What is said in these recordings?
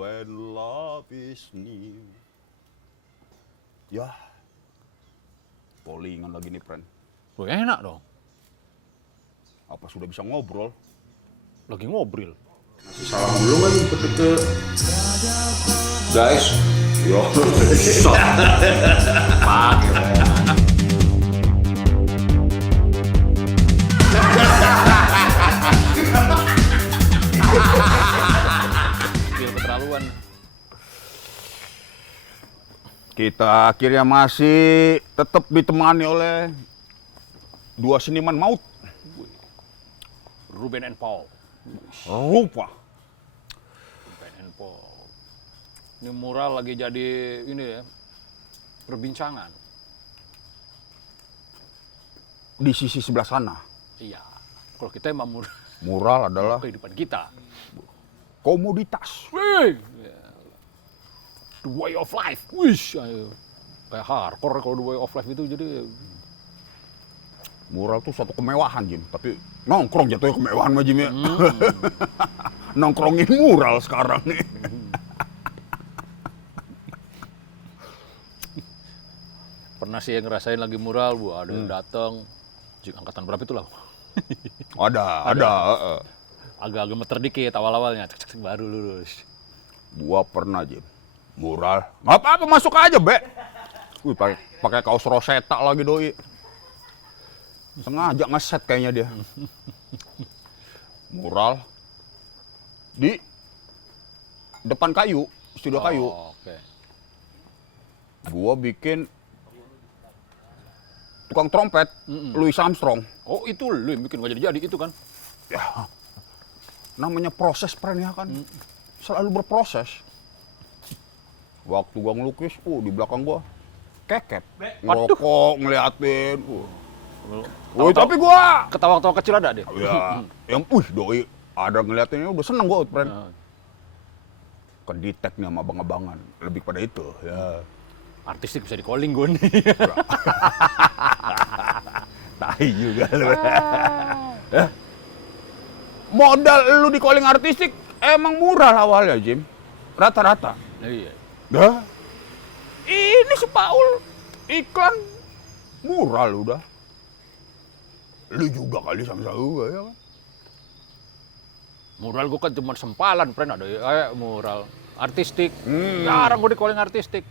when love is new. Ya, polingan lagi nih, friend. Loh, enak dong. Apa sudah bisa ngobrol? Lagi ngobrol. Masih salam dulu kan ke guys. Yo, pakai. Keterlaluan. Kita akhirnya masih tetap ditemani oleh dua seniman maut. Ruben and Paul. Rupa. Ruben and Paul. Ini mural lagi jadi ini ya, perbincangan. Di sisi sebelah sana, Iya. Kalau kita emang mural adalah kehidupan kita. komoditas. Wih, ya. The way of life. Wish, ayo. Kayak hardcore kalau the way of life itu jadi Mural tuh suatu kemewahan, Jim. Tapi nongkrong jatuhnya kemewahan mah, Jim ya. Nongkrongin mural sekarang nih. pernah sih yang ngerasain lagi mural, Bu. Ada yang datang, Jik, angkatan berapa itu lah? Ada. Agak-agak meter dikit awal-awalnya, cek baru lulus. Gua pernah, Jim. Mural. Nggak apa-apa, masuk aja, Be. Wih, pakai kaos Rosetta lagi, doi. Sengaja ngeset kayaknya dia. Mural di depan kayu, studio kayu. Oke. Gua bikin tukang trompet, Louis Armstrong. Oh, itu lu yang bikin, nggak jadi-jadi itu kan? Ya, namanya proses, friend, ya kan. Selalu berproses. Waktu gua ngelukis, di belakang gua keket. Ngerokok, ngeliatin. Wih, tapi gua Ketawa-ketawa kecil ada deh. ya, yang doi ada ngeliatinnya udah seneng gua, friend. Kedetek nih sama abang-abangan, lebih pada itu, ya. Artistik bisa di-calling gue nih. Tai juga lu. Modal lu di calling artistik emang murah awalnya, Jim. Rata-rata. Iya. Dah. Ini si Paul iklan murah lu udah. Lu juga kali sama gua ya kan. Mural gue kan cuma sempalan, friend. Ada mural artistik. Jarang gue di-calling artistik.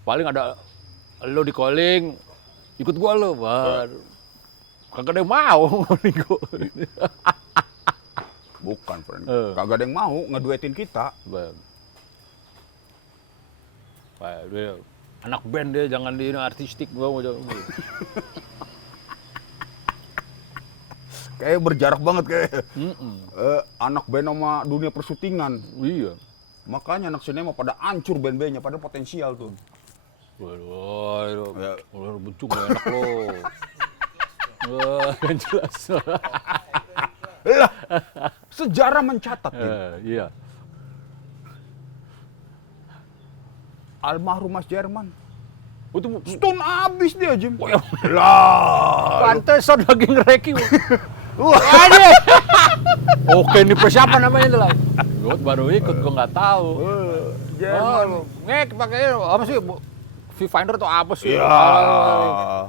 Paling ada lo di-calling, ikut gua lo, baru. Kagak ada yang mau. Bukan, friend. Kagak ada yang mau ngeduetin kita. Anak band dia, jangan di artistik. Gua mau jauh. Kayak berjarak banget kayak. Anak band sama dunia persyutingan. Iya. Makanya anak sinema pada hancur band-bandnya, pada potensial tuh. Waduh, Ya. udah buncung gak enak lo. Wah, kan jelas. Lah, sejarah mencatat, Jim. Iya. Almarhum Mas Jerman. Itu Stone abis dia, Jim. Wah, Lah. pantesan lagi ngereki. Ada. Oke, ini siapa namanya itu lah? Gue baru ikut, gue nggak tahu. Jerman. Ngek pakai apa sih? Viewfinder atau apa sih? Ya.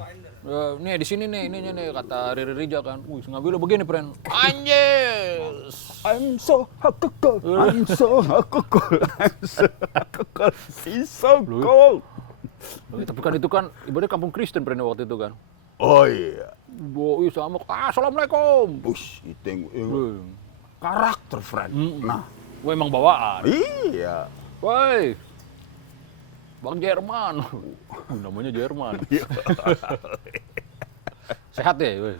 Nih di sini nih, ininya nih kata Riri Rija kan. Wih, ngambil begini, friend. Anjir. I'm so hakukul. I'm so hakukul. I'm so hakukul. He's so cold. Tapi kan itu kan ibaratnya kampung Kristen, friend, waktu itu kan. Oh iya. Wih, sama. Assalamualaikum. Push, itu yang karakter, friend. Nah, Wah, emang bawaan. iya. Woi, Bang Jerman. Namanya Jerman. Sehat deh, woi.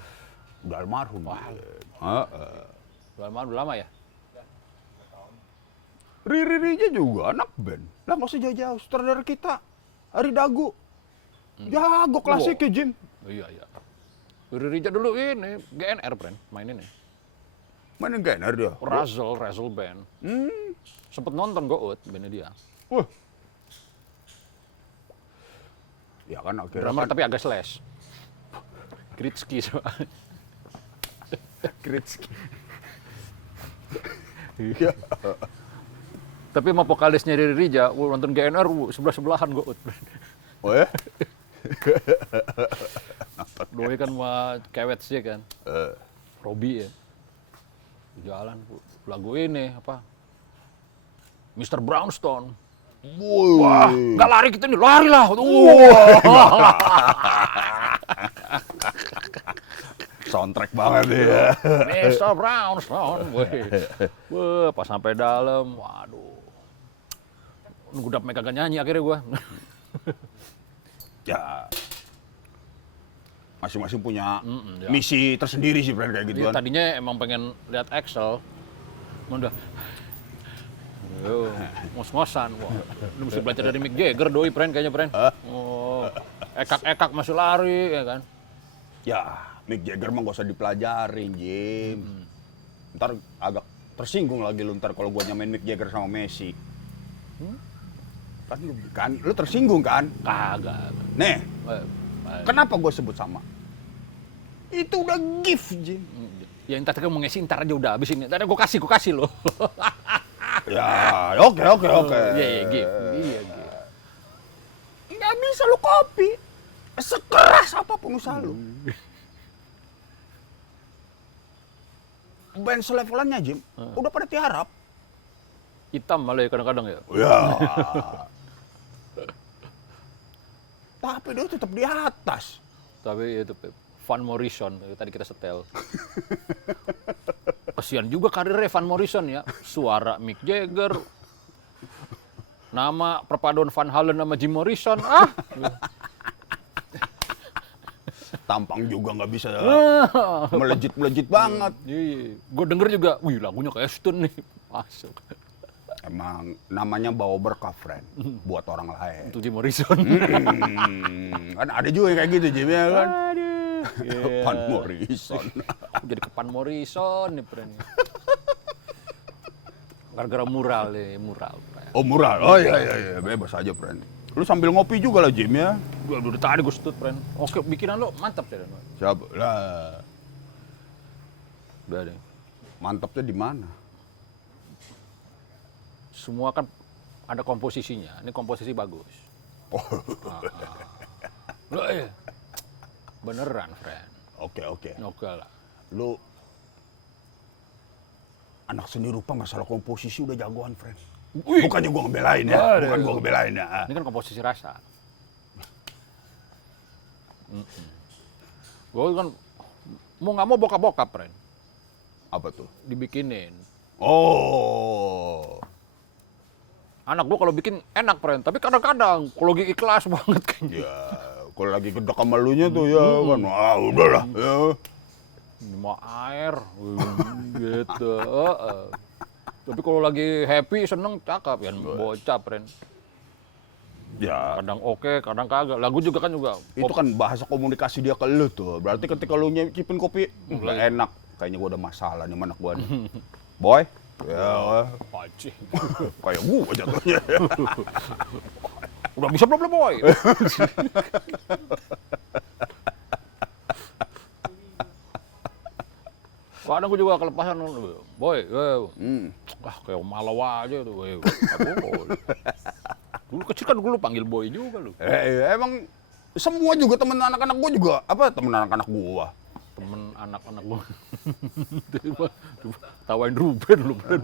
Udah almarhum. Udah lama ya? Riri Rija juga anak band. Lah nggak usah jauh-jauh. Sutradara kita, Ari Dagu. Jago klasiknya, Jim. Iya. Riri Rija dulu ini, GNR, friend, main ini. Mana GNR dia? Razzle Band. Sempet nonton Goat, bandnya dia. Wah. Ya kan akhirnya Drummer kan tapi agak slash. Kritsky soalnya. Kritsky. Iya. Tapi sama vokalisnya Riri Rija, gua nonton GNR, sebelah-sebelahan gua. Oh ya? Doi kan sama Kewet sih kan. Robi ya. Jalan lagu ini apa? Mr. Brownstone. Wah, nggak lari kita nih, lari lah. Soundtrack banget ya. Mr. Brownstone. Wah, pas sampai dalam, waduh. Gudap kagak nyanyi akhirnya gua. Ya. Masing-masing punya Ya. misi tersendiri sih, friend, kayak gitu Dia kan. tadinya emang pengen lihat Excel, udah ngos-ngosan. Wah, lu mesti belajar dari Mick Jagger, doi, friend, kayaknya, friend. Oh, ekak-ekak masih lari, ya kan? Ya, Mick Jagger mah gak usah dipelajarin, Jim. Ntar agak tersinggung lagi lu ntar kalau gua nyamain Mick Jagger sama Messi. Kan lu tersinggung kan? Kagak. Nih, Eh, kenapa gua sebut sama? Itu udah gift, Jim. Ya ntar kamu mau ngasih, ntar aja udah habis ini. Ntar gua kasih lo. Ya, oke. Iya, gift. Iya, gift. Nggak bisa lu copy. Sekeras apapun usaha lu. Band selevelannya, Jim, udah pada tiarap. Hitam malah ya kadang-kadang ya. Ya. Tapi dia tetap di atas. Tapi itu Van Morrison, tadi kita setel. Kasihan juga karirnya Van Morrison ya. Suara Mick Jagger. Nama perpaduan Van Halen sama Jim Morrison. Tampang juga nggak bisa melejit banget. Iya. Gue denger juga, wih lagunya kayak Stone nih. Masuk. Emang namanya bawa berkah, friend, buat orang lain. Untuk Jim Morrison. Kan ada juga yang kayak gitu, Jim, ya kan? Aduh. Van Morrison. Aku jadi ke Van Morrison nih, friend. Gara-gara mural nih, mural. Oh, mural. Oh iya, bebas aja, friend. Lu sambil ngopi juga lah, Jim, ya? Gue udah tadi gue stut, friend. Oke, bikinan lo mantap ya. Siapa? Lah, Udah deh. mantapnya di mana? Semua kan ada komposisinya. Ini komposisi bagus. Loh, iya. Beneran, friend. Oke. Oke lah. Lu anak seni rupa masalah komposisi udah jagoan, friend. Bukannya gua ngebelain ya. Bukan gua ngebelain ya. Ini kan komposisi rasa. Gue kan mau nggak mau bokap-bokap, friend. Apa tuh? Dibikinin. Oh. Anak gua kalau bikin enak, friend. Tapi kadang-kadang kalau lagi ikhlas banget kayaknya. Ya, kalau lagi gedek sama elunya tuh ya kan. Wah, udahlah. Ya. Mau air, gitu. Tapi kalau lagi happy, seneng, cakep ya. Bocah, friend. Ya, Kadang oke, kadang kagak. Lagu juga kan juga. itu kan bahasa komunikasi dia ke lu tuh. Berarti ketika lu nyicipin kopi, nggak enak. Kayaknya gua ada masalah nih sama anak gua nih. Boy? Ya, Anjing. kayak gua jatuhnya. Udah bisa belum, boy? Kadang gue juga kelepasan, boy, kayak malau aja tuh, Dulu kecil kan gue panggil boy juga lu. Emang semua juga temen anak-anak gua juga, temen anak-anak gua. Temen anak-anak gue. Tawain Ruben lu, Ben.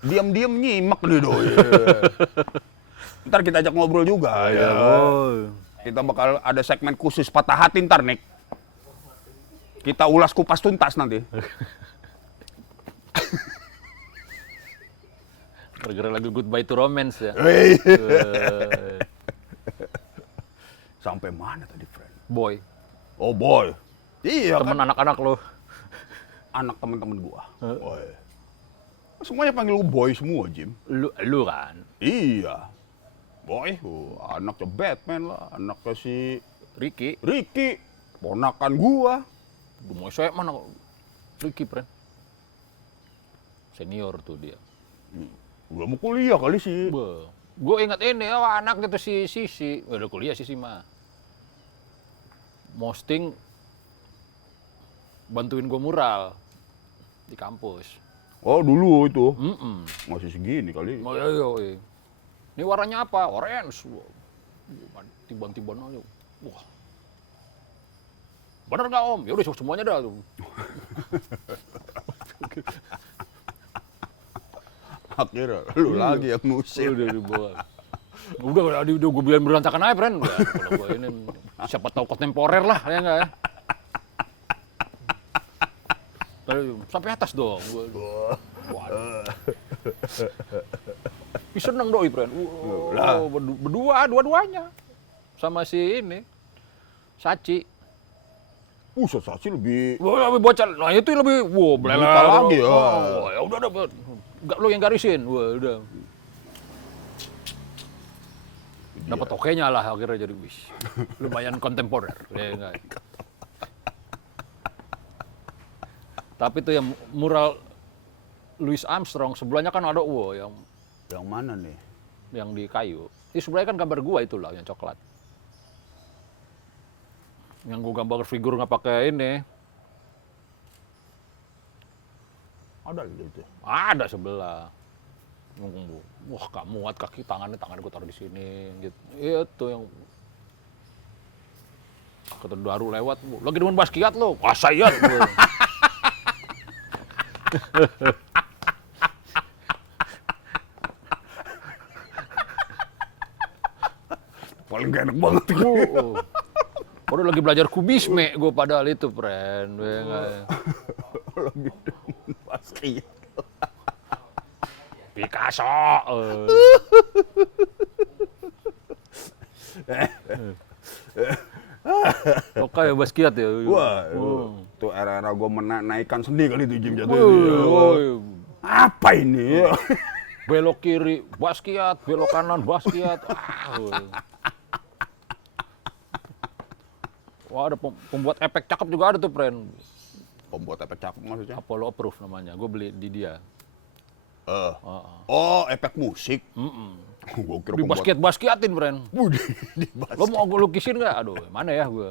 Diam-diam nyimak nih doi. Ntar kita ajak ngobrol juga ya. Kita bakal ada segmen khusus patah hati ntar, Nick. Kita ulas kupas tuntas nanti. Gara-gara lagu Goodbye to Romance ya. Sampai mana tadi, friend? Boy, Oh, boy. Iya temen kan? anak-anak lo. Anak temen-temen gua. Boy. Semuanya panggil gua boy semua, Jim. Lu kan. Iya. Boy, anaknya Batman lah, anaknya si Ricky. Ricky, ponakan gua. Gue mau saya mana Ricky, friend. Senior tuh dia. Udah mau kuliah kali sih. Gue ingat ini, anaknya tuh si Sisi. Udah kuliah Sisi mah. Mosting bantuin gue mural di kampus. Oh dulu itu. Mm-mm. Masih segini kali. Oh, iya. Ini warnanya apa? Orange. Tiban-tiban aja. Wah. Bener nggak Om? Ya udah semuanya dah tuh. Akhirnya lu lagi yang ngusir. Udah dibawa. Udah gue bilang berantakan aja, friend. Udah, kalau gue ini siapa tahu kontemporer lah, ya nggak ya? Sampai atas dong. Waduh. Ih, seneng doi, friend. Dua-duanya. Sama si ini, Saci. Saksi lebih Wah, lebih bocah. Nah, itu lebih, Buta beleler. lagi ya. Ya udah. Enggak lo yang garisin. Wah, udah. Dapat okenya lah akhirnya jadi wis. Lumayan kontemporer. Ya, enggak. Tapi tuh yang mural Louis Armstrong sebelahnya kan ada yang mana nih? yang di kayu. Ini sebelahnya kan gambar gua itulah yang coklat. Yang gua gambar figur nggak pakai ini. Ada gitu. Ada sebelah. Wah, gak muat kaki tangan gue taruh di sini gitu. Itu yang kata Daru lewat, lagi demen basket lo. Wah, saya. Paling gak enak banget. Udah lagi belajar kubisme gue padahal itu, friend. Lagi demen basket. Picasso. Oke ya basket ya. Wah, itu era-era gue menaikkan sendi kali itu Jim jatuh. Apa ini? Belok kiri basket, belok kanan basket. Wah, ada pembuat efek cakep juga ada tuh, friend. Pembuat efek cakep maksudnya? Apollo Approve namanya. Gue beli di dia. Oh, efek musik. Gua kira Di basket-basketin, friend. Di basket. Lo mau gue lukisin nggak? Aduh, mana ya gue?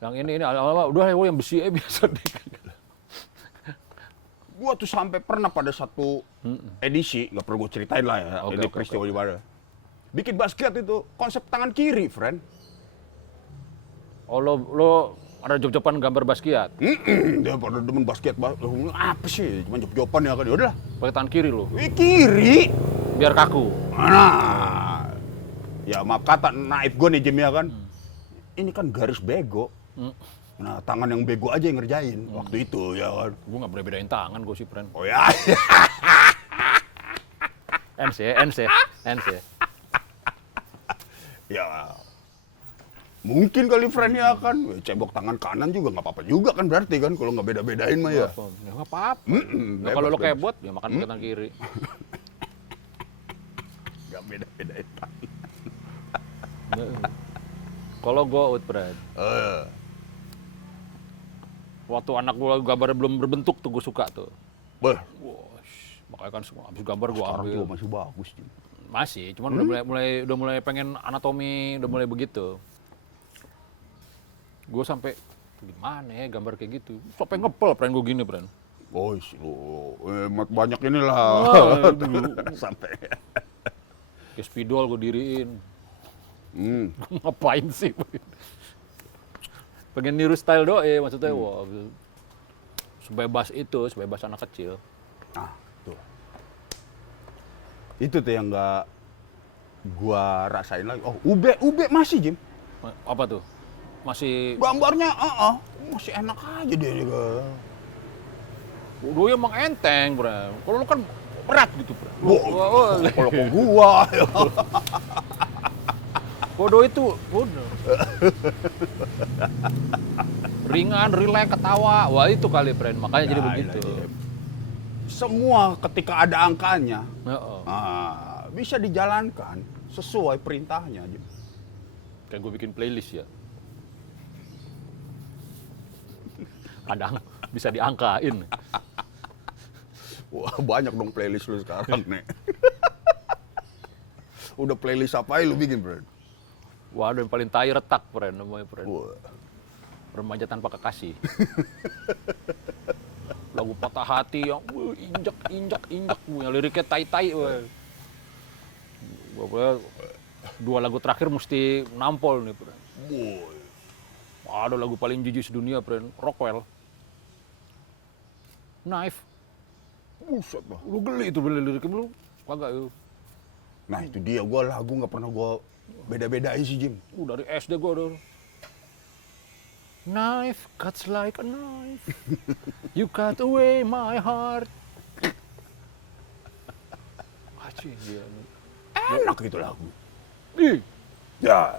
Yang ini udah yang besi biasa deh. Gua tuh sampai pernah pada satu edisi, nggak perlu gue ceritain lah ya, edisi peristiwa di mana. Bikin basket itu konsep tangan kiri, friend. Oh, lo ada job-joban gambar basket? Dia pada demen basket, apa sih? Cuma job-joban ya kan, yaudah. Pakai tangan kiri lo? Kiri. Biar kaku. Nah, ya maaf kata naif gue nih Jim ya kan. Ini kan garis bego. Nah, tangan yang bego aja yang ngerjain waktu itu ya kan. Gue nggak boleh bedain tangan gue sih, friend. Oh ya. NC. Ya. Mungkin kali friend ya kan, cebok tangan kanan juga nggak apa-apa juga kan berarti kan kalau nggak beda-bedain mah ya. Nggak apa-apa. Nah, kalau lo kebot, ya makan pakai tangan kiri. Nggak beda-bedain tangan. Kalau gue friend. Waktu anak gue gambarnya belum berbentuk tuh gue suka tuh. Wah, Makanya kan semua habis gambar gue sekarang ambil. juga masih bagus. Jim. Masih, cuman udah mulai pengen anatomi, udah mulai begitu. Gue sampai gimana ya gambar kayak gitu. Sampai ngepel friend gue gini, friend. Oh, banyak inilah. Sampai. Kayak spidol gue diriin. Ngapain sih? Pengen niru style maksudnya. Wah, sebebas anak kecil. Nah, tuh. Itu tuh yang nggak gua rasain lagi. Oh, ube masih Jim. Apa tuh? Masih Gambarnya, masih enak aja dia juga. Udah emang enteng, bro. Kalau lu kan berat gitu, bro. Kalau kok gua. Bodoh itu, bodoh. Ringan, rileks, ketawa. Wah, itu kali, friend. Makanya jadi begitu. Semua ketika ada angkanya, Oh. bisa dijalankan sesuai perintahnya. Kayak gue bikin playlist ya. Kadang bisa diangkain. Wah, banyak dong playlist lu sekarang nih. Udah playlist apa lu bikin, friend? Waduh, yang paling tai retak, friend, namanya, friend. Wah. Remaja tanpa kekasih. Lagu Patah Hati yang injak, yang liriknya tai-tai. Pokoknya 2 lagu terakhir mesti nampol nih, Pren. Ada lagu paling jijik sedunia, Pren. Rockwell. Knife. Buset lah. Lu geli itu beli liriknya lu. Kagak yuk. Nah itu dia, gue lagu nggak pernah gue beda-bedain sih Jim. Dari SD gua udah. Knife cuts like a knife. You cut away my heart. Acih, gila. Enak itu lagu. Ih, Ya,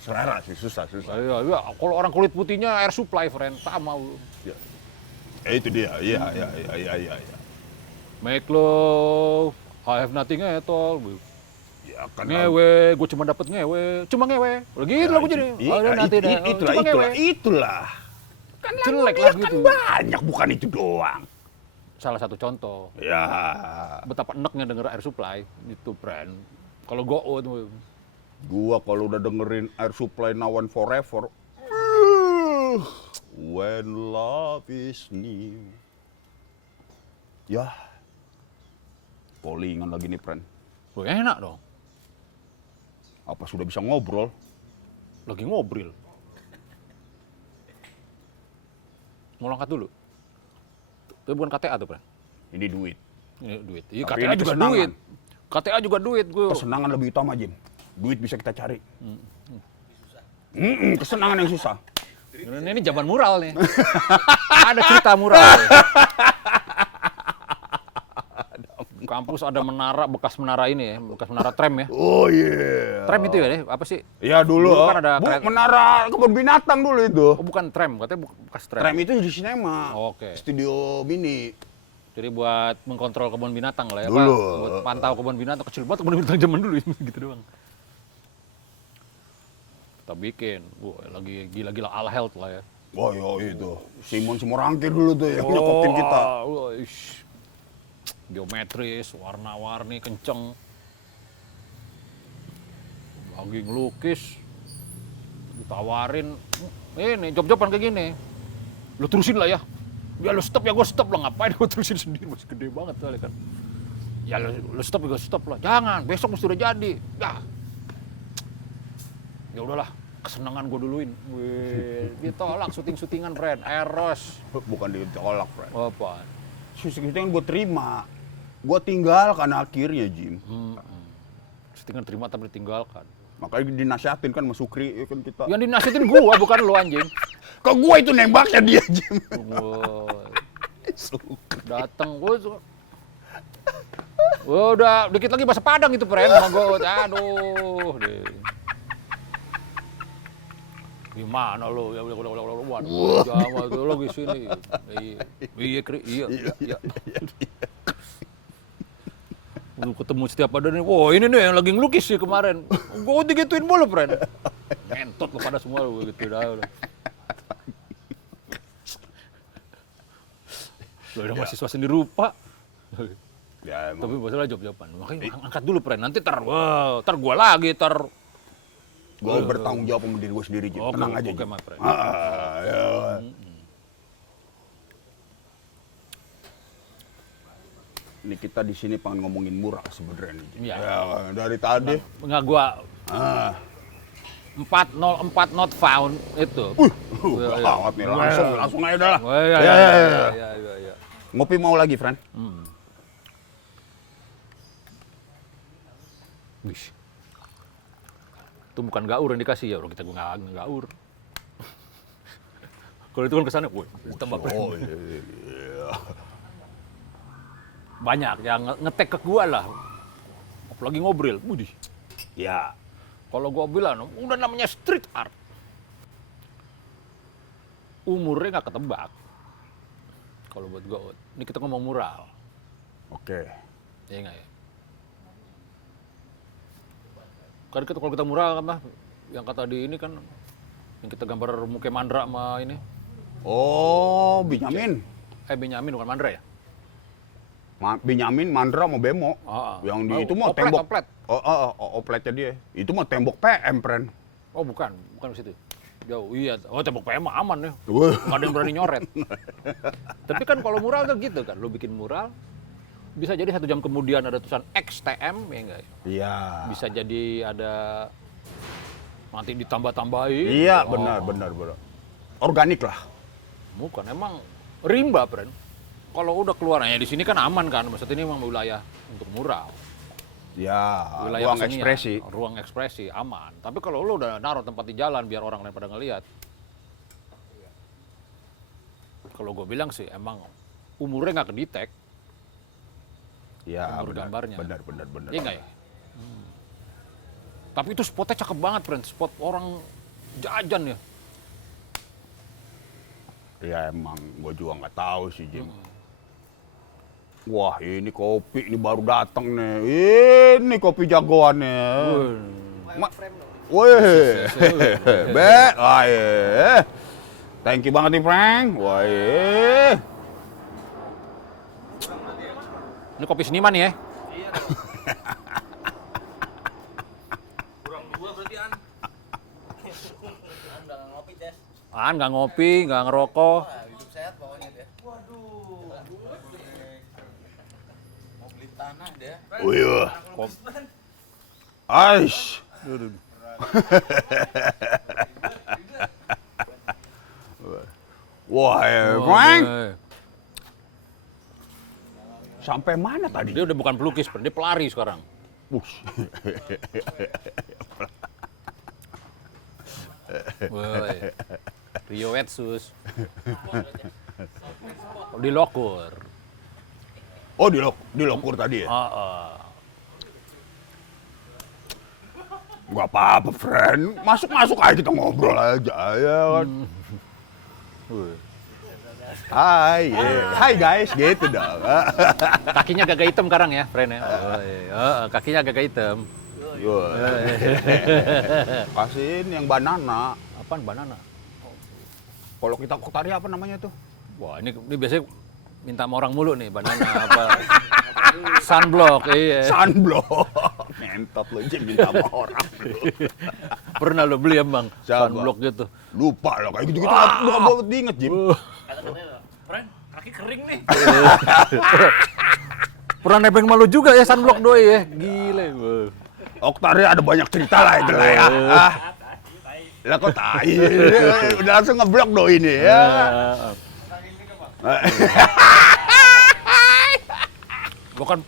selera sih, susah. iya. Kalau orang kulit putihnya Air Supply, friend, sama lu. Ya. Itu dia, iya. Make love, I have nothing at all. Ya kan. Ngewe, gue cuma dapet ngewe, cuma ngewe. Begitu lagu jadi. Itulah. Kan Jelek lagunya lagu kan itu. banyak, bukan itu doang. Salah satu contoh. Ya. Betapa enaknya denger Air Supply, itu brand. Kalau go tuh. Gua kalau udah dengerin Air Supply Now and Forever. When love is new. Ya. Callingan lagi nih, friend. Enak dong. Apa sudah bisa ngobrol? Lagi ngobrol. Mau angkat dulu. Itu bukan KTA tuh, Pren. Ini duit. Ini duit. Iya, Tapi KTA ini juga kesenangan. duit. KTA juga duit gue. Kesenangan lebih utama, Jim. Duit bisa kita cari. Kesenangan yang susah. Ini zaman mural nih. Ada cerita mural. Kampus ada menara, bekas menara ini ya, bekas menara tram ya. Oh iya. Tram itu ya, apa sih? Ya dulu, Dulu kan ada kereta. menara kebun binatang dulu itu. Oh bukan tram, katanya bekas tram. Tram itu di sinema. Oke. Studio mini. Jadi buat mengkontrol kebun binatang lah ya, Dulu. Pak. Buat pantau kebun binatang, kecil banget kebun binatang zaman dulu gitu doang. Kita bikin, wah lagi gila-gila all health lah ya. Oh iya itu. Simon Simorangkir dulu tuh yang nyokotin kita. Wah, ish. Geometris, warna-warni, kenceng. Lagi ngelukis, ditawarin, ini job-joban kayak gini. Lu terusin lah ya. Ya lu stop ya gue stop lah, ngapain gue terusin sendiri, masih gede banget kali kan. Ya lu stop ya gue stop lah, jangan, besok mesti udah jadi. Ya udahlah, kesenangan gue duluin. Wih, ditolak syuting-syutingan, friend. Eros. Bukan ditolak, Fred. Apa? Syuting-syutingan gue terima. Gue tinggalkan akhirnya, Jim. Syutingan terima tapi ditinggalkan. Makanya dinasihatin kan sama Sukri, ya kan kita. Yang dinasihatin gua, bukan lu anjing. Kok gue itu nembaknya dia, Jim. Wah, Sukri. datang gua. Wah, udah dikit lagi bahasa Padang itu, friend, sama gua. Aduh, deh. Gimana lo? Ya udah. Waduh, Jawa tuh lo di sini. Iya. Lu ketemu setiap ada nih, wah ini nih yang lagi ngelukis sih kemarin. Gue digituin mulu, friend. Ngentot lo pada semua lo gitu dah. Lo udah mahasiswa seni rupa. Ya emang. Tapi masalah job-joban. Makanya angkat dulu, friend. Nanti tar gue lagi, Gue bertanggung jawab sama diri gue sendiri, Jim. Oke, Tenang aja, oke, Jim. my friend. Ya. Ini kita di sini pengen ngomongin murah sebenarnya nih, Jim. Iya. Ya, dari tadi. Enggak gua Ah. 404 not found itu. Gawat nih, langsung aja dah lah. Iya. Ngopi mau lagi, friend? Wih. Itu bukan gaur yang dikasih ya, orang kita nggak gaur. Kalau itu kan kesana, woi, tambah Oh iya. banyak yang ngetek ke gua lah. Apalagi ngobrol, Budi. Ya. Kalau gua bilang, udah namanya street art. Umurnya nggak ketebak. Kalau buat gua, ini kita ngomong mural. Oke. Iya nggak ya? Kan kalau kita mural kan, mah, yang kata di ini kan, yang kita gambar muka Mandra sama ini. Oh, Benyamin. Benyamin bukan Mandra ya? Benyamin, Mandra mau Bemo. Yang di itu mah tembok. Oplet. Opletnya dia. Itu mah tembok PM, friend. Oh bukan di situ. Jauh, iya. Oh, tembok PM mah aman ya. Wah. Nggak ada yang berani nyoret. Tapi kan kalau mural kan gitu kan, lu bikin mural, bisa jadi 1 jam kemudian ada tulisan XTM, ya enggak? Iya. Bisa jadi ada nanti ditambah-tambahin. Iya, Oh, benar. Organik lah. Bukan, emang rimba, friend. Kalau udah keluarnya di sini kan aman kan, maksudnya ini memang wilayah untuk mural. Ya, Wilayah ruang kesenian, ekspresi. ruang ekspresi aman. Tapi kalau lu udah naruh tempat di jalan biar orang lain pada ngelihat, kalau gue bilang sih emang umurnya nggak kedetek, Ya, umur gambarnya. benar. iya nggak ya? Tapi itu spotnya cakep banget, friend. Spot orang jajan ya. Ya emang, gue juga nggak tahu sih, Jim. Wah, ini kopi, ini baru datang nih. Ini kopi jagoannya. Wih, be, wah, thank you banget nih, Frank. Wah, Ini kopi seniman ya. Kurang 2 berarti An. Udah nggak ngopi, Des. Nggak ngopi, nggak ngerokok. Hidup sehat pokoknya dia. Waduh. Mau beli tanah dia. wih, Aish. Wah, Frank. Sampai mana tadi? Dia udah bukan pelukis, friend. Dia pelari sekarang. Wush. Woi. Rio Wetsus. Di Lokur. Oh, di lokur tadi ya? Gak apa-apa, friend. Masuk aja, kita ngobrol aja, ya kan? Hai guys, gitu dong. Kakinya agak hitam sekarang ya, friend ya. Kakinya agak hitam. Kasihin yang banana. Apaan banana? Kalau kita koktari apa namanya tuh? Wah, ini biasanya minta sama orang mulu nih, banana apa? Sunblock, iya. Sunblock. Mentot lo, Jim, minta sama orang. Pernah lo beli emang Siapa? sunblock gitu. Lupa lo, kayak gitu-gitu gak buat diinget, Jim. Kata-katanya, Friend, kaki kering nih. Pernah nebeng malu juga ya sunblock doi ya. Gile. Oktari ada banyak cerita lah itu lah ya. Lah kok tai. Udah langsung ngeblok do ini ya. Bukan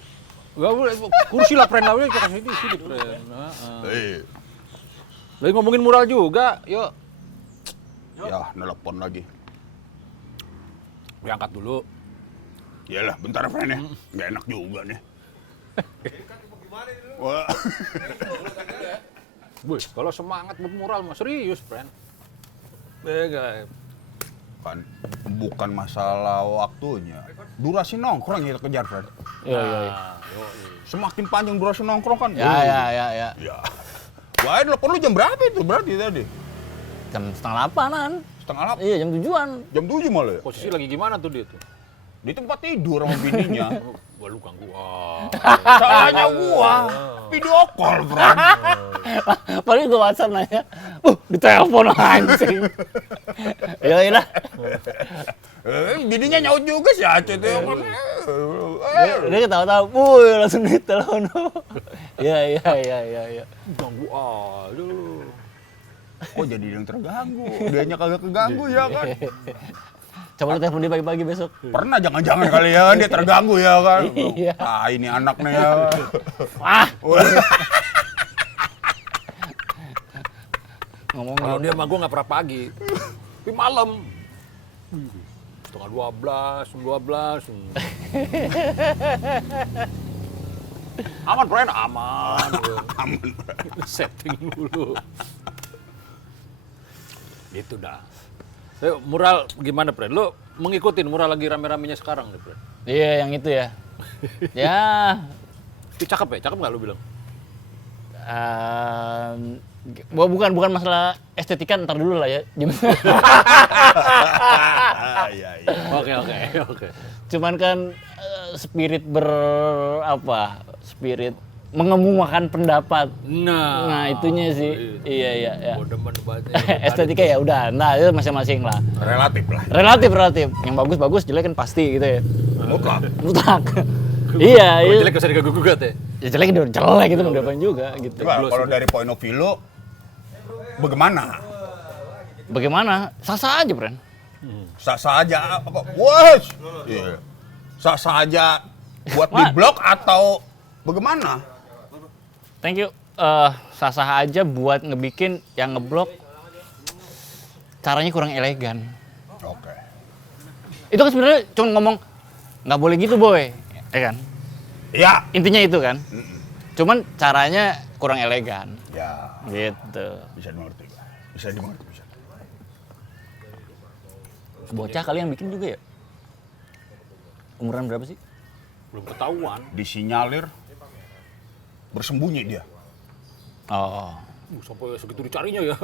gak boleh kursi lah friend lah, kita kasih di sini friend. Lagi ngomongin mural juga, yuk. Ya, nelpon lagi. Diangkat dulu. Iyalah, bentar friend ya. Nggak enak juga nih. Wah. Wih, kalau semangat buat mural mah serius, friend. Bega. Kan bukan masalah waktunya. Durasi nongkrong yang kita kejar, friend. Iya. Semakin panjang durasi nongkrong kan. Ya. Ya. Wah, telepon lu jam berapa itu berarti tadi? Jam 7:30-an. Setengah 8. Iya, jam 7-an. Jam 7 malah ya? Posisi lagi gimana tuh dia tuh? Di tempat tidur sama bininya. Wah, lu ganggu. Salahnya gua. Video call, friend. Paling gue WhatsApp nanya, ditelepon anjing. Yaudah. Bininya nyaut juga sih Aceh tuh. Dia ketawa-tawa, wuih langsung ditelepon. Iya. Ganggu aduh. Kok jadi yang terganggu? Dianya kagak keganggu ya kan? Coba lu telepon dia pagi-pagi besok. Pernah jangan-jangan kali ya dia terganggu ya kan? Iya. Ah ini anaknya ya. Ngomong Kalau dia mah gua nggak pernah pagi. Tapi malam. Setengah 12. Aman, friend, aman. Aman. Setting dulu. Itu dah. Mural gimana, friend? Lu mengikutin mural lagi rame-ramenya sekarang nih, friend? Iya, yang itu ya. Ya, Itu cakep ya? Cakep nggak lu bilang? bukan masalah estetika, ntar dulu lah ya. Iya. Oke. Cuman kan spirit mengemukakan pendapat. Nah, Nah, itunya sih. Iya. Gua demen banget. Estetika ya udah, nah itu masing-masing lah. Relatif lah. Relatif. Yang bagus jelek kan pasti gitu ya. Mutlak. Iya. Kalau jelek bisa diganggu-gugat ya. Ya jelek itu jelek itu mau diapain juga gitu. Coba kalau dari point of view lu, bagaimana? Bagaimana? Sah-sah aja, Bren. Sah-sah aja apa? Wah, iya. Sah-sah aja buat di blok atau bagaimana? Thank you. Sah-sah aja buat ngebikin yang ngeblok caranya kurang elegan. Oke. Itu kan sebenarnya cuma ngomong nggak boleh gitu, boy. Ya kan? Ya. Intinya itu kan. Cuman caranya kurang elegan. Ya, Gitu. bisa dimengerti. Bisa dimengerti. Bisa. Bocah kali yang bikin juga ya? Umuran berapa sih? Belum ketahuan. Disinyalir bersembunyi dia. Oh. Sampai segitu dicarinya ya.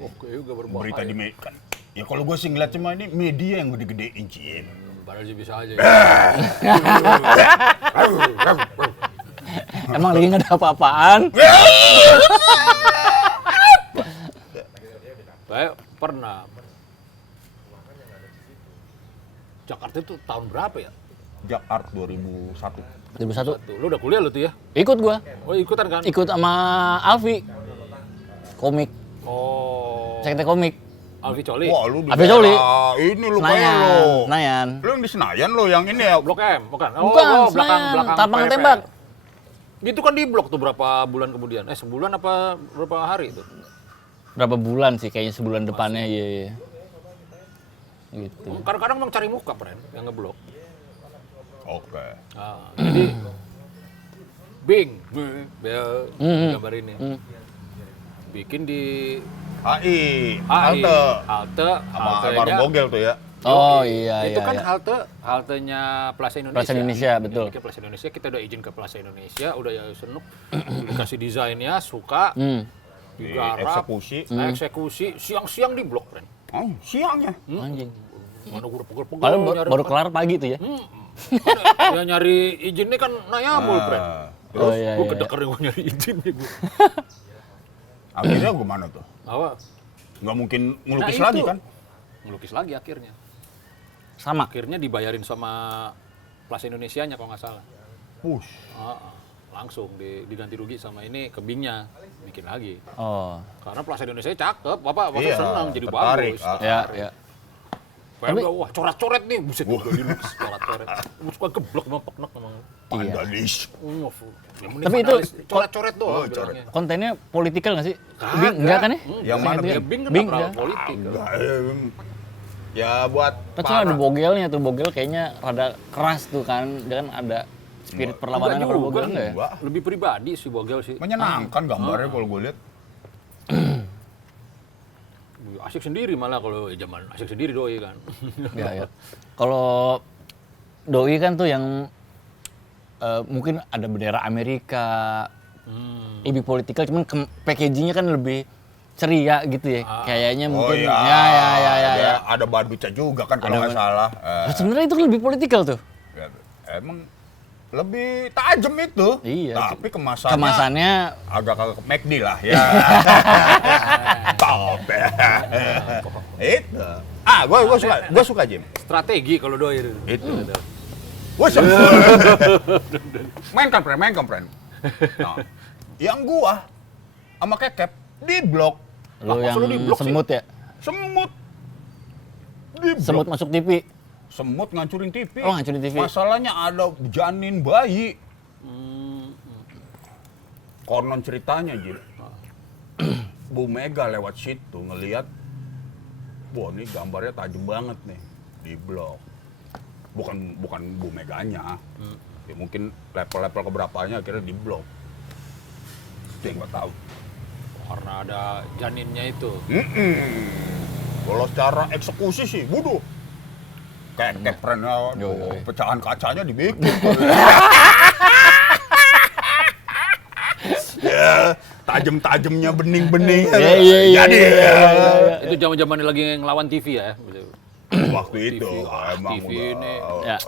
Oke, juga berbahaya. Berita di media kan. Ya kalau gue sih ngeliat cuma ini media yang gede-gedein Cien. Padahal sih bisa aja ya. Emang lagi nggak ada apa-apaan? Saya pernah Jakarta itu tahun berapa ya? Jakarta 2001. 2001. Tuh, lu udah kuliah lu tuh ya? Ikut gua. Oh ikutan kan? Ikut sama Alfi. Komik. Oh. Sekte komik. Alfi Coli. Wah, lu di Abis Joli. daerah ini lu kayak Senayan. lu. Senayan. Lu yang di Senayan lo yang ini ya. Blok M, bukan? Bukan, belakang Senayan. Tapangan PPR. tembak. Itu kan di blok tuh berapa bulan kemudian? Sebulan apa berapa hari itu? Berapa bulan sih kayaknya sebulan depannya, iya. Gitu. Kadang-kadang memang cari muka, Pren, yang ngeblok. Oke. Nah, jadi Bing, gambar ini. Bikin di HI, AI, halte sama haltenya. almarhum Bogel tuh ya. Oh iya. Itu kan iya. haltenya Plaza Indonesia. Plaza Indonesia, betul. Ini Plaza Indonesia, kita udah izin ke Plaza Indonesia, udah ya senuk, dikasih desainnya, suka, digarap, eksekusi, siang-siang di blok, Pren. Oh, siangnya. Anjing. Mana gue udah pegel-pegel. Padahal nyari baru tempat. kelar pagi tuh ya. Ya nyari izinnya kan nayamul, Pren. Oh iya. Gue kedeker gue nyari izin nih gue. Akhirnya gimana tuh? Apa? Nggak mungkin ngelukis Nah, lagi itu. kan? Ngelukis lagi akhirnya. Sama. Akhirnya dibayarin sama Plaza Indonesianya kalau nggak salah. Push. Langsung diganti rugi sama ini ke Bingnya bikin lagi. Oh. Karena Plaza Indonesia cakep, Bapak Iya, senang jadi tertarik. bagus. Ya. Tapi wah coret-coret nih, buset udah dilukis coret-coret. Gue suka geblok emang peknek emang. Vandalis. Tapi itu coret-coret doang coret. bilangnya. Kontennya politikal nggak sih? Kagak. Bing, enggak kan ya? Yang mana, Ya Bing? Bing kan Bing, nggak ya. pernah politik. Enggak, ya buat Tapi ada bogelnya tuh, bogel kayaknya rada keras tuh kan. Dia kan ada spirit perlawanan Enggak sama juga. bogel enggak ya? Enggak. Lebih pribadi sih Bogel sih. Menyenangkan gambarnya kalau gue lihat. Asik sendiri malah kalau zaman asik sendiri doi kan. Ya. Kalau doi kan tuh yang mungkin ada bendera Amerika, lebih politikal, cuman packagingnya kan lebih ceria gitu ya. Kayaknya Oh mungkin. iya. Ya. Ada badutnya juga kan kalau nggak salah. Nah, sebenarnya itu lebih politikal tuh. Ya, emang lebih tajam itu. Iya. Tapi kemasannya Kemasannya agak McD lah ya. Top ya. Itu. Gue suka Jim. Strategi kalau doi Itu. Wah, main kampren. Nah, yang gua sama Kekep di blok. lu yang maksud lu di blok sih? semut ya. Semut. Di blok. Semut masuk TV. Semut ngancurin TV. Oh, ngancurin TV. Masalahnya ada janin bayi. Konon ceritanya, Jim. Bu Mega lewat situ ngelihat, wah ini gambarnya tajam banget nih di blog. Bukan Bu Meganya. Ya, mungkin level-level keberapanya akhirnya di blog. Itu yang gue tahu. karena ada janinnya itu. Kalau secara eksekusi sih, bodoh. Kayak kepren pecahan kacanya dibikin. Ya, tajem-tajemnya bening-bening. Iya. Jadi Itu zaman-zaman lagi ngelawan TV ya. waktu itu emang TV udah, ini. Ya.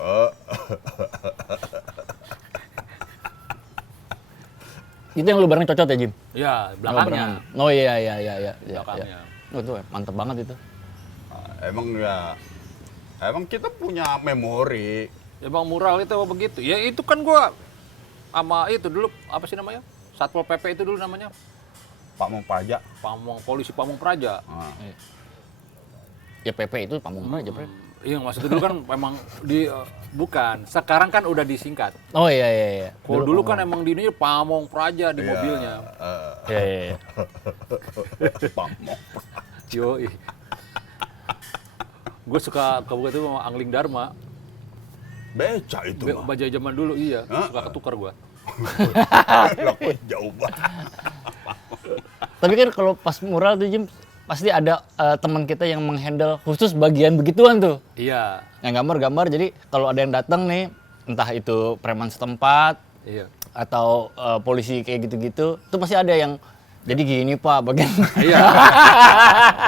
Itu yang lu bareng cocot ya, Jim? Ya, belakangnya. Oh iya. Belakangnya. Oh, itu mantep banget itu. Emang kita punya memori. Ya Bang, mural itu begitu. Ya itu kan gua sama itu dulu apa sih namanya? Satpol PP itu dulu namanya. Pamong Praja. Polisi Pamong Praja. Nah, Ya PP itu pamung aja, Bre. Iya, maksudnya dulu kan memang bukan. Sekarang kan udah disingkat. Oh iya. Kalau dulu kan emang di ini Pamong Praja di mobilnya. Iya. Pamong. Yo, gue suka kabupaten itu sama Angling Dharma. Beca itu mah. Bajai zaman dulu iya, suka ketukar gue. Lah, kok jauh banget. Tapi kan kalau pas mural tuh, Jim, pasti ada teman kita yang menghandle khusus bagian begituan tuh. Iya. Yang gambar-gambar, jadi kalau ada yang datang nih, entah itu preman setempat, Iya. atau polisi kayak gitu-gitu, itu pasti ada yang jadi gini Pak bagian. Iya.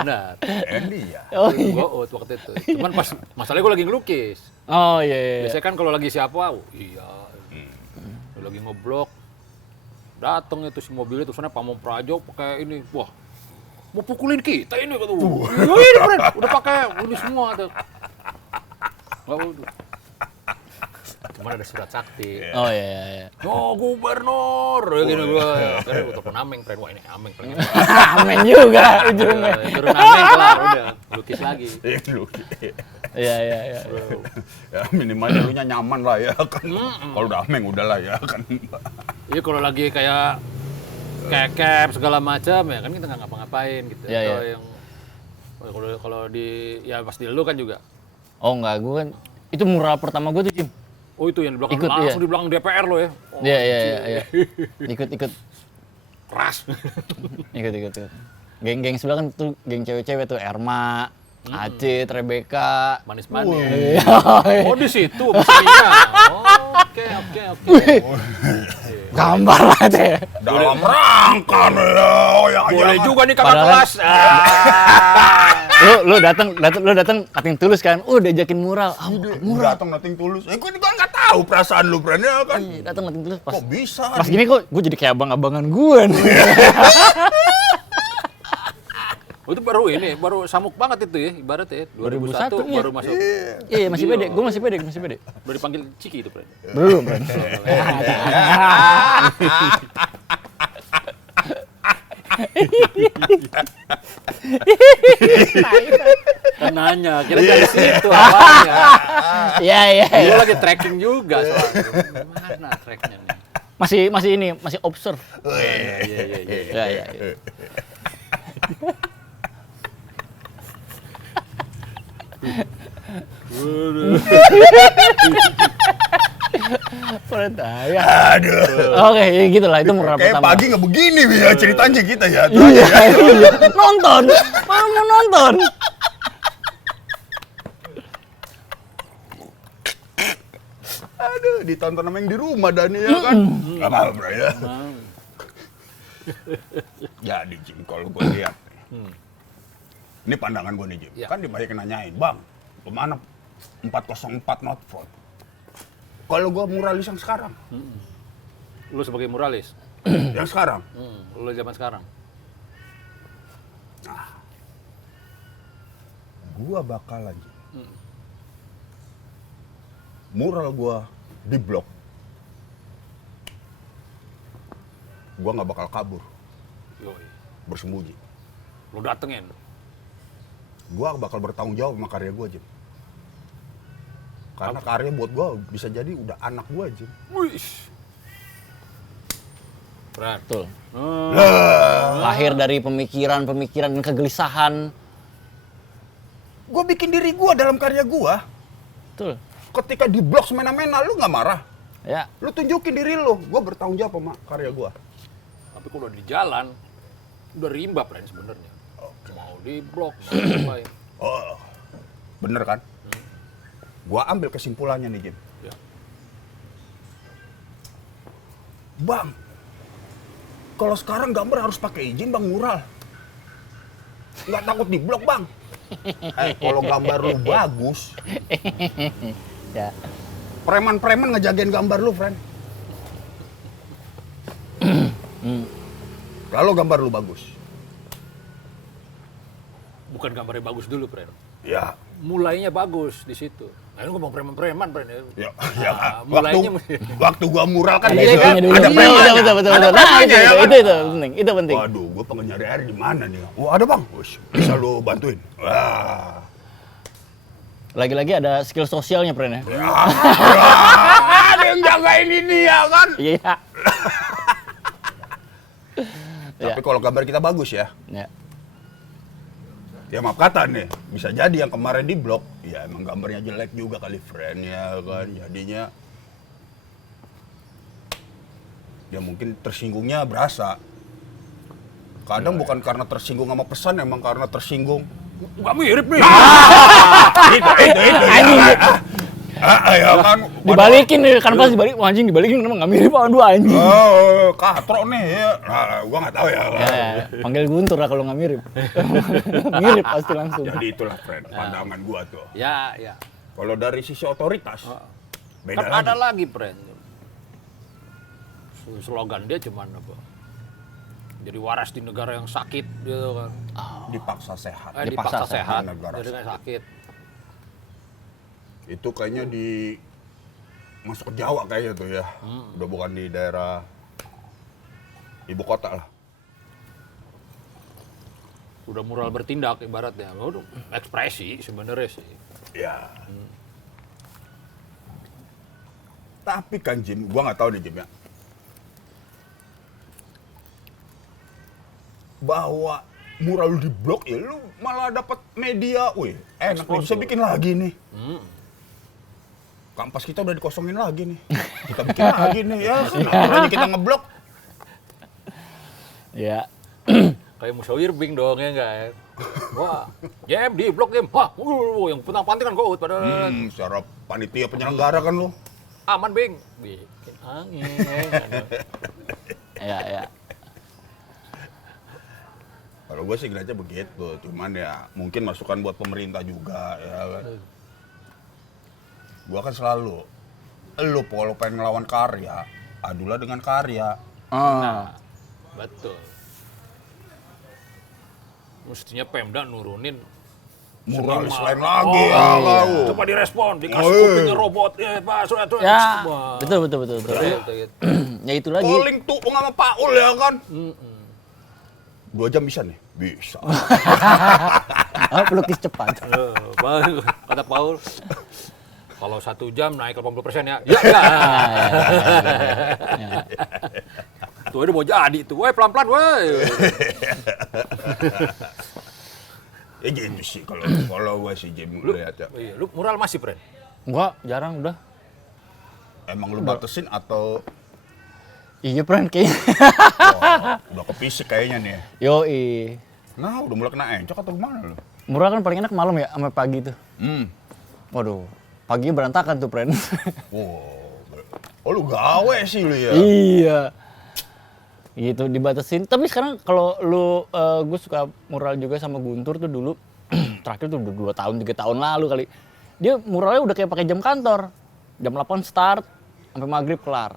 Benar. Andy ya. Oh Gue waktu itu. Cuman pas masalahnya gue lagi ngelukis. Oh iya. Biasanya kan kalau lagi siapa, oh, iya. Gua lagi ngeblok. Dateng itu si mobilnya tulisannya Pamong Praja pakai ini. Wah. Mau pukulin kita ini kata gue. Ini Fred, udah pakai ini semua tuh. Enggak udah. Cuman ada surat sakti. Oh iya. Oh gubernur, ya gini gue. Akhirnya gue telepon Ameng, Fred. Wah ini Ameng, Fred. Amin juga ujungnya. Turun Ameng kelar, udah. Lukis lagi. Iya. Ya minimalnya lu nyaman lah ya kan. Kalau udah ameng udahlah ya kan. Iya kalau lagi kayak kekep segala macam ya kan kita nggak ngapa-ngapain gitu. Iya, Atau iya. yang kalau di ya pas di lu kan juga. Oh enggak, gue kan itu mural pertama gue tuh, Jim. Oh itu yang di belakang Ikut, langsung iya. di belakang DPR lo ya. Oh, Iya. Ikut. keras. Ikut. Geng-geng sebelah kan tuh geng cewek-cewek tuh Erma, Acit, Rebecca. Manis-manis. Iya. Oh di situ misalnya. Oke. Gambar aja ya. Dalam rangka nih ya. Yang Boleh juga nih kakak Padahal kan- kelas. Lu datang kating tulus kan. Diajakin mural. murah atau nothing tulus. Gue nggak tahu perasaan lu Bran ya kan. Datang kating tulus pas Kok bisa? pas gini kok gue jadi kayak abang-abangan gue nih. Oh, itu baru samuk banget itu ya ibaratnya ya. 2001 2001, baru masuk. Iya, masih pede. Gue masih pede. Baru dipanggil Ciki itu, Fred. Belum, Bro. Kan nanya, kira dari situ awalnya. Iya. Gue lagi tracking juga soalnya. Mana tracknya nih? Masih observe. Iya. Iya. Perintaya. Aduh. Oke, ya gitu lah itu mural Kayak pertama. pagi nggak begini ya ceritanya kita ya. Iya. Nonton. Mau nonton. Aduh, ditonton sama yang di rumah Dani ya kan. Gak apa-apa bro ya. Jadi Jim, kalau gue lihat. Ini pandangan gue nih Jim. Ya. Kan dibanyak nanyain, Bang, kemana 404 not found? Kalau gue muralis yang sekarang. Lu sebagai muralis. Yang sekarang. Lu zaman sekarang. Gue bakalan Jim. Mural gue di blok. Gue nggak bakal kabur, Yoi. bersembunyi. Lu datengin. Gue bakal bertanggung jawab sama karya gue, Jim. Karena karya buat gue bisa jadi udah anak gue, Jim. Wih. Berat. Betul. Lahir dari pemikiran dan kegelisahan. Gue bikin diri gue dalam karya gue. Betul. Ketika di blok semena-mena, lu nggak marah. Ya. Lu tunjukin diri lu. Gue bertanggung jawab sama karya gue. Tapi kalau udah di jalan, udah rimba Pren sebenarnya. Mau di blok, mau ngapain. Oh, bener kan? Gue ambil kesimpulannya nih, Jim. Ya. Bang, kalau sekarang gambar harus pakai izin, Bang, mural. Nggak takut di blok, Bang. Kalau gambar lu bagus, Ya. preman-preman ngejagain gambar lu, friend. Kalau gambar lu bagus, Bukan gambarnya bagus dulu, Pren. ya, Mulainya bagus di situ. Nah, ini ngomong preman-preman, Pren. ya, Nah, waktu mulainya- waktu gua mural kan Ada gitu, itunya dulu. ada Iya, premannya. betul, betul, Ada betul. Nah, premannya, ya kan? itu penting, itu penting. Waduh, gua pengen nyari air di mana nih? Wah, ada bang, Wush, bisa lu bantuin? Wah, Lagi-lagi ada skill sosialnya, Pren ya. ada yang jagain ini ya kan? Iya. Tapi kalau gambar kita bagus ya, Ya. ya maaf kata nih, bisa jadi yang kemarin di blog, ya emang gambarnya jelek juga kali friend ya kan, jadinya ya mungkin tersinggungnya berasa. Kadang bukan karena tersinggung sama pesan, emang karena tersinggung. Nggak mirip nih. Itu ya kan. Ya kan. Dibalikin nih, kan pas dibalik, wah anjing dibalikin emang nggak mirip, aduh anjing. Oh, katro nih ya. Nah, gua nggak tahu ya. Ya, panggil Guntur lah kalau nggak mirip. Mirip pasti langsung. Jadi itulah friend, pandangan gua tuh. Ya. Kalau dari sisi otoritas, beda Kan ada lagi. lagi, Pren. Slogan dia cuman apa? Jadi waras di negara yang sakit gitu kan. Dipaksa sehat. Dipaksa sehat, di negara jadi nggak sakit. Itu kayaknya di masuk ke Jawa kayaknya tuh ya. Udah bukan di daerah ibu kota lah. Udah moral bertindak ibaratnya. Udah ekspresi sebenarnya sih. Ya. Tapi kan Jim, gua nggak tahu nih Jim ya. Bahwa mural lu di blok ya lu malah dapat media, wih enak nih, bisa bikin lagi nih. Kampas kita udah dikosongin lagi nih. Kita bikin lagi nih ya. Kenapa kita ngeblok? Ya. Kayak Musawir Bing dong ya enggak ya? Wah, jam di blok game. Wah, yang penting-penting kan gout padahal. Secara panitia penyelenggara kan lu. Aman Bing. Bikin angin. Ya. Kalau gue sih ngeliatnya begitu, cuman ya mungkin masukan buat pemerintah juga ya kan. Gue kan selalu, lu kalau pengen ngelawan karya, adulah dengan karya. Ah. Betul. Mestinya Pemda nurunin Muralis seniman. lain lagi ya iya. kau. Coba direspon, dikasih Oh, iya. kupingnya robot. Pak, sudah tuh. Ya, Wah. betul. Ya itu lagi. Calling tuung sama Paul ya kan. 2 jam bisa nih? Bisa. Ah, pelukis cepat. Baru kata Paul, kalau 1 jam naik 80% ya. Ya. Tuh udah mau jadi tuh, woi pelan-pelan woi. Ya gitu sih kalau gue sih Jim lihat ya. Iya, lu mural masih, Pren? Enggak, jarang udah. Emang lu batasin atau Iya, Pren, kayaknya. udah ke fisik kayaknya nih. Yoi. Nah, udah mulai kena encok atau gimana lu? Murah kan paling enak malam ya, sama pagi tuh. Waduh, paginya berantakan tuh, Pren. Wow. Oh, lu gawe sih lu ya. Iya. Gitu, dibatasin. Tapi sekarang kalau lu, gue suka mural juga sama Guntur tuh dulu. Terakhir tuh 2 tahun, 3 tahun lalu kali. Dia muralnya udah kayak pakai jam kantor. Jam 8 start, sampai maghrib kelar.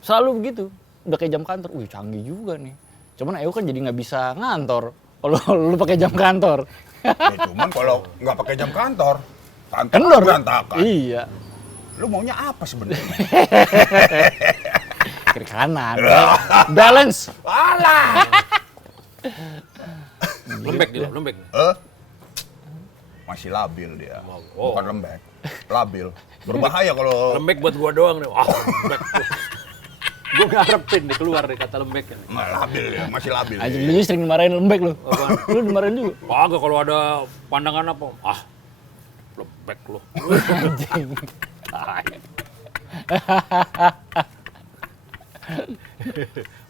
Selalu begitu, udah kayak jam kantor. Wih, canggih juga nih. Cuman Ayo kan jadi nggak bisa ngantor kalau lu pakai jam kantor. Ya, cuman kalau nggak pakai jam kantor Kendor. berantakan. Iya. Lu maunya apa sebenarnya? Kiri kanan. Balance. Alah. Lembek dia, lembek. Masih labil dia. Oh. Bukan lembek. Labil. Berbahaya kalau Lembek buat gua doang nih. Wah, lembek. Gua ngarepin nih keluar nih kata lembek. nggak labil ya, masih labil. Anjing lu sering dimarahin lembek lu. Lu dimarahin juga. Kagak kalau ada pandangan apa? Lembek lu. Anjing.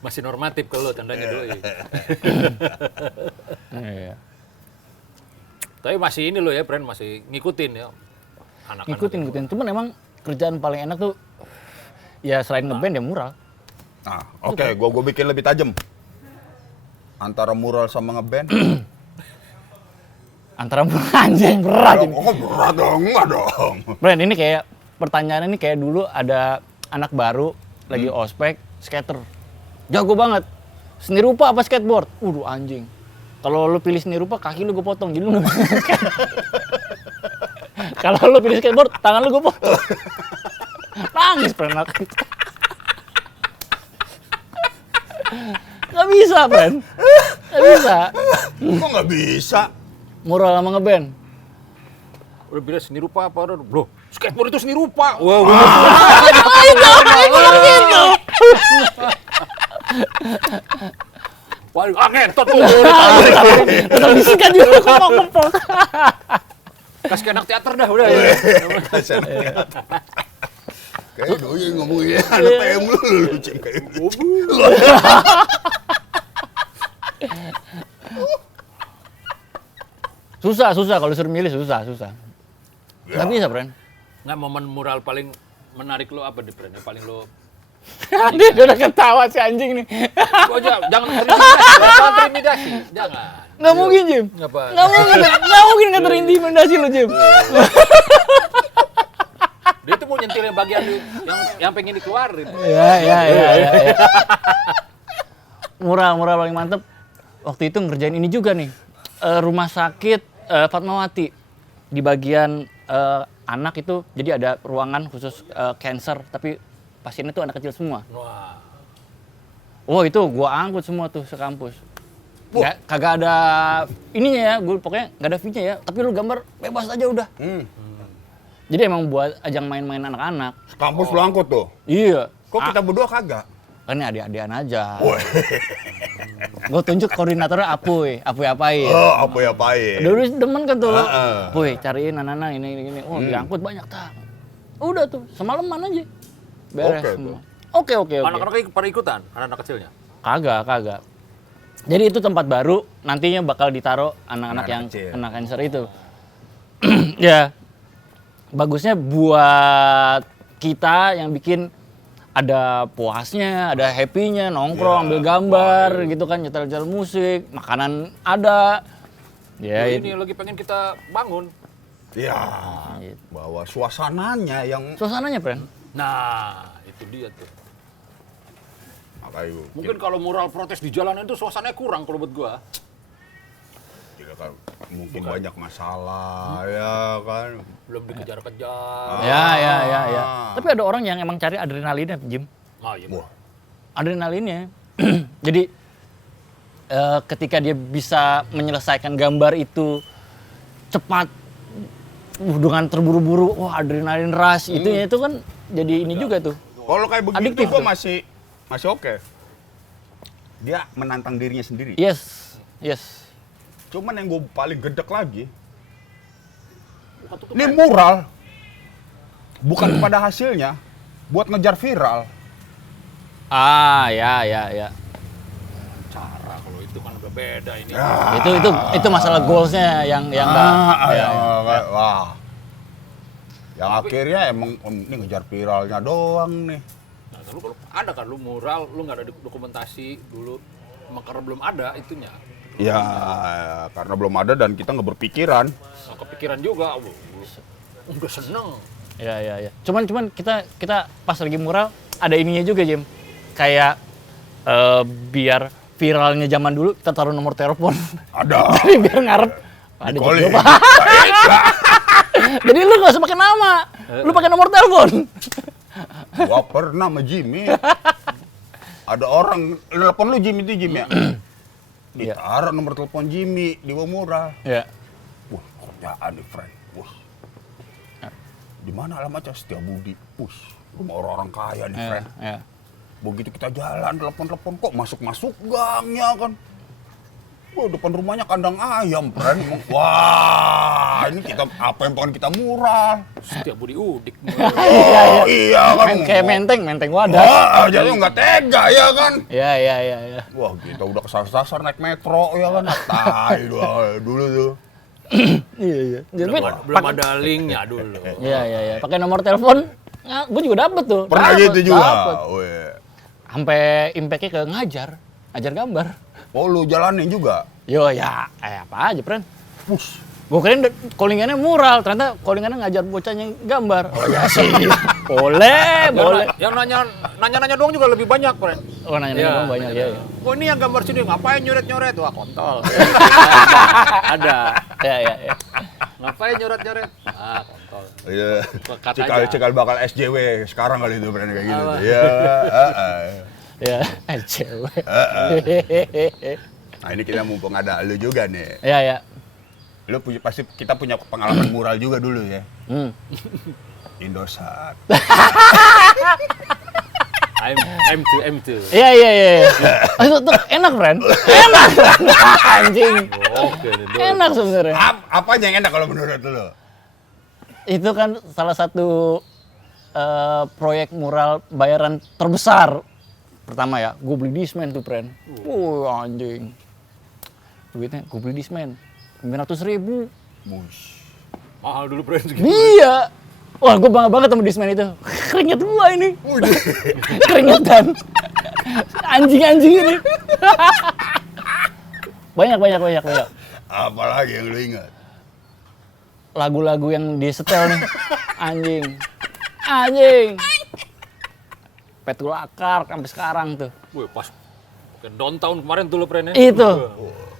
Masih normatif kalau tandanya doi. Iya. Tapi masih ini lo ya, Pren, masih ngikutin ya. Anak-anak. Ngikutin. Cuman emang kerjaan paling enak tuh ya selain ngeband ya mural. Nah, oke, gua bikin lebih tajam. Antara mural sama ngeband. Antara anjing berat ini. Oh, berat dong, enggak dong. Bren, ini kayak pertanyaan ini kayak dulu ada anak baru lagi ospek skater. Jago banget. Seni rupa apa skateboard? Anjing. Kalau lu pilih seni rupa, kaki lu gue potong. Jadi lu nggak bisa skate. Kalau lu pilih skateboard, tangan lu gue potong. Nangis pernah. Nggak bisa, friend. Nggak bisa. Kok nggak bisa? Mural sama ngeband. Udah bilang seni rupa apa? Bro, skateboard itu seni rupa. Wah, waduh, ngentot tuh. Tetap disikat juga kepok-kepok. Kasih anak teater dah, udah. Ya. Kayak doi ngomongnya anak PM lu Cing. Susah kalau suruh milih susah. Nggak bisa, friend. Nggak, momen mural paling menarik lo apa di Pren? Yang paling lo Dia udah ketawa si anjing nih. Gua aja, jangan terintimidasi, jangan. Nggak mungkin, Jim. Apa? Nggak mungkin nggak terintimidasi lo, Jim. Dia tuh mau nyentil yang bagian yang pengen dikeluarin. Ya. Mural paling mantep. Waktu itu ngerjain ini juga nih. Rumah sakit Fatmawati. Di bagian anak itu, jadi ada ruangan khusus cancer, tapi pasiennya tuh anak kecil semua. Wah. Oh itu gua angkut semua tuh sekampus. Kagak ada ininya ya, gue pokoknya nggak ada fee-nya ya. Tapi lu gambar bebas aja udah. Jadi emang buat ajang main-main anak-anak. Kampus lu angkut tuh. Iya. Kok kita berdua kagak? Kan ini adik-adikan aja. Gue tunjuk koordinatornya Apuy apain. Oh, apa-apain. Dulu demen kan tuh. Heeh. Puy, cariin anak-anak ini. Oh, diangkut banyak tak. Udah tuh, semalaman aja. Beres Oke, semua. Oke. Anak-anak pada ikutan, anak-anak kecilnya. Kagak. Jadi itu tempat baru, nantinya bakal ditaruh anak-anak yang kecil. kena cancer itu. Ya, bagusnya buat kita yang bikin ada puasnya, ada happy-nya, nongkrong, ambil gambar gitu kan, nyetel-nyetel musik, makanan ada. Ya, Ini lagi pengen kita bangun. Iya. Bawa suasananya yang suasananya, friend. Nah, itu dia tuh. makanya Mungkin kalau mural protes di jalanan itu suasananya kurang kalau buat gua. kita kan mungkin banyak masalah ya kan. Belum dikejar-kejar. Ya. Tapi ada orang yang emang cari adrenalinnya, Jim. Ah, iya. Wah. Adrenalinnya. Jadi ketika dia bisa menyelesaikan gambar itu cepat dengan terburu-buru, wah adrenalin rush itu kan jadi ini juga tuh. Kalau kayak begitu Adiktif gua tuh. masih oke. Dia menantang dirinya sendiri. Yes. Cuman yang gue paling gedek lagi, ini mural, bukan pada hasilnya, buat ngejar viral. Ya. Cara kalau itu kan udah beda ini. Ya. Itu masalah goalsnya yang enggak. Wah. Yang akhirnya emang ini ngejar viralnya doang nih. Nah, kalau ada kan lu mural, lu nggak ada dokumentasi dulu, emang karena belum ada itunya. Ya, karena belum ada dan kita nggak berpikiran. Nah, kepikiran juga, udah seneng. Ya. Cuman kita pas lagi mural ada ininya juga, Jim. Kayak biar viralnya zaman dulu kita taruh nomor telepon. Ada. Jadi biar ngarep. Ada Calling. juga, Pak. Jadi lu nggak usah pakai nama, lu pakai nomor telepon. Gua pernah sama Jimmy. Ada orang telepon lu Jimmy itu Jimmy ya. Iya. Ditaruh nomor telepon Jimmy di bawah mural. Ya. Wah, kerjaan nih, friend. Wah. Di mana alamatnya? Setiabudi. Wah, rumah orang-orang kaya nih, friend. Ya. Begitu kita jalan, telepon-telepon kok masuk-masuk gangnya kan. Wah, depan rumahnya kandang ayam, friend. Wah, ini kita apa yang pengen kita mural. Setiap budi udik. Oh, iya kan. Kayak menteng wadah. Wah, jadi nggak tega ya kan. Ya. Wah, kita udah kesasar naik metro ya kan. Tai dulu tuh. Iya. Jadi Belum ada linknya dulu. Iya. Pakai nomor telepon, gue juga dapet tuh. Pernah Dapet, gitu juga. dapet. Weh. Sampai impact-nya ke ngajar gambar. Oh, lu jalanin juga? Yo ya, apa aja, friend. Push. Gue kirain callingannya mural, ternyata callingannya ngajar bocahnya gambar. Oh ya sih. boleh. Yang nanya doang juga lebih banyak, friend. nanya doang banyak ya. Oh ini yang gambar sini ngapain nyoret-nyoret? Wah kontol. Ada. Ya. Ngapain nyoret-nyoret? Ah kontol. Iya. Lekat aja. Cikal bakal SJW sekarang kali itu brand kayak gitu. Apa? Tuh. Ya. Ya, cewek. Nah ini kita mumpung ada lu juga nih. Ya. Lu pasti kita punya pengalaman mural juga dulu ya. Indosat. M2. Iya. Itu tuh enak, Bran. Enak. Anjing. Oke, Enak sebenarnya. Apa aja yang enak kalau menurut lu? Itu kan salah satu proyek mural bayaran terbesar. Pertama ya, gue beli Discman tuh, Bran. Anjing. Duitnya gue beli Discman. 900.000. Mush. Mahal dulu brand segitu. Iya. Wah, gue bangga banget sama Discman itu. Keringet gua ini. Keringetan. Anjing ini. Banyak. Apalagi yang lu ingat? Lagu-lagu yang disetel nih. Anjing. Petulakar sampai sekarang tuh. Wih, pas ke downtown kemarin tuh lo brandnya. Itu.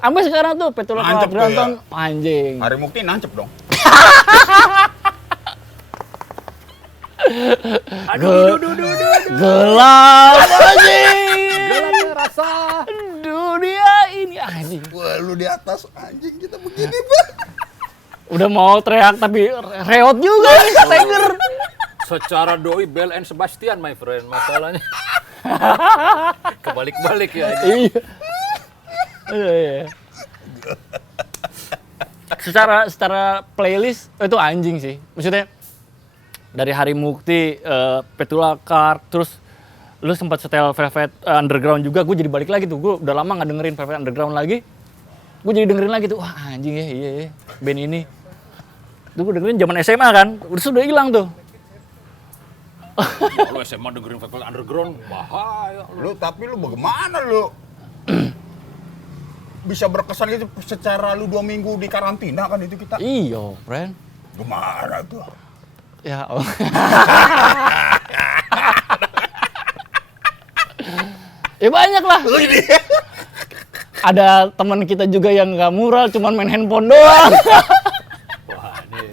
Sampai sekarang tuh Petulakar Nancep tuh nonton ya. anjing. Hari Mukti nancep dong. Aduh. Gelap anjing. Gelapnya rasa. Dunia ini anjing. Wah, lu di atas anjing kita begini, Pak. Udah mau teriak tapi reot juga nih Tiger. Secara doi Bell and Sebastian my friend masalahnya. Kebalik-balik ya. Iya. Secara playlist itu anjing sih. Maksudnya dari Hari Mukti, Petulakar, terus lu sempat setel Velvet Underground juga, gue jadi balik lagi tuh. Gue udah lama nggak dengerin Velvet Underground lagi. Gue jadi dengerin lagi tuh, wah anjing ya, iya band ini. Tuh gue dengerin zaman SMA kan, udah hilang tuh. Lu SMA dengerin Velvet Underground bahaya. Tapi lu bagaimana lu? Bisa berkesan gitu secara lu 2 minggu di karantina kan itu kita. Iya, friend. Gimana tuh? Ya Allah. Ya banyak lah. Ada teman kita juga yang nggak mural, cuman main handphone doang. Wah, ini.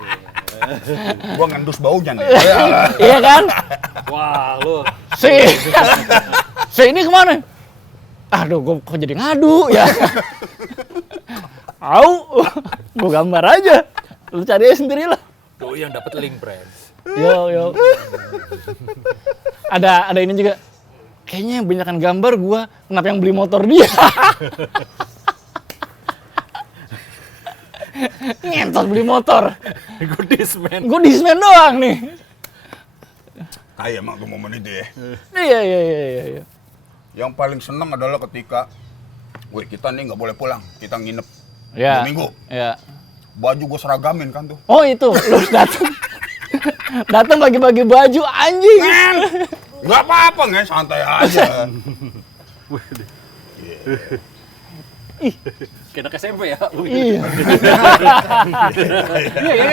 Gua ngendus baunya nih. Iya kan? Wah, lu. Si ini kemana? Aduh, gue kok jadi ngadu ya. Gue gambar aja. Lu cari aja sendiri lah. Doi yang dapat link brand. Yo. Ada ini juga. Kayaknya yang banyakan gambar gua, kenapa yang beli motor dia? Ngentot beli motor. Gue Discman doang nih. Kayak emang tuh momen itu ya. Iya. Yang paling seneng adalah ketika, kita nih nggak boleh pulang, kita nginep 2 Ya. minggu. Ya. Baju gue seragamin kan tuh. Oh itu, lu datang bagi-bagi baju anjing. Nggak apa-apa nggak, santai aja. Kayak anak SMP ya. Iya. Iya.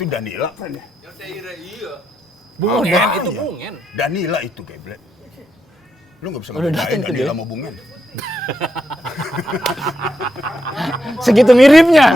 Itu Danila kan ya? Bungen itu bungen. Danila itu kayak lu nggak bisa Udah ngebedain dateng tuh Danila dia. sama Bungen. Segitu miripnya.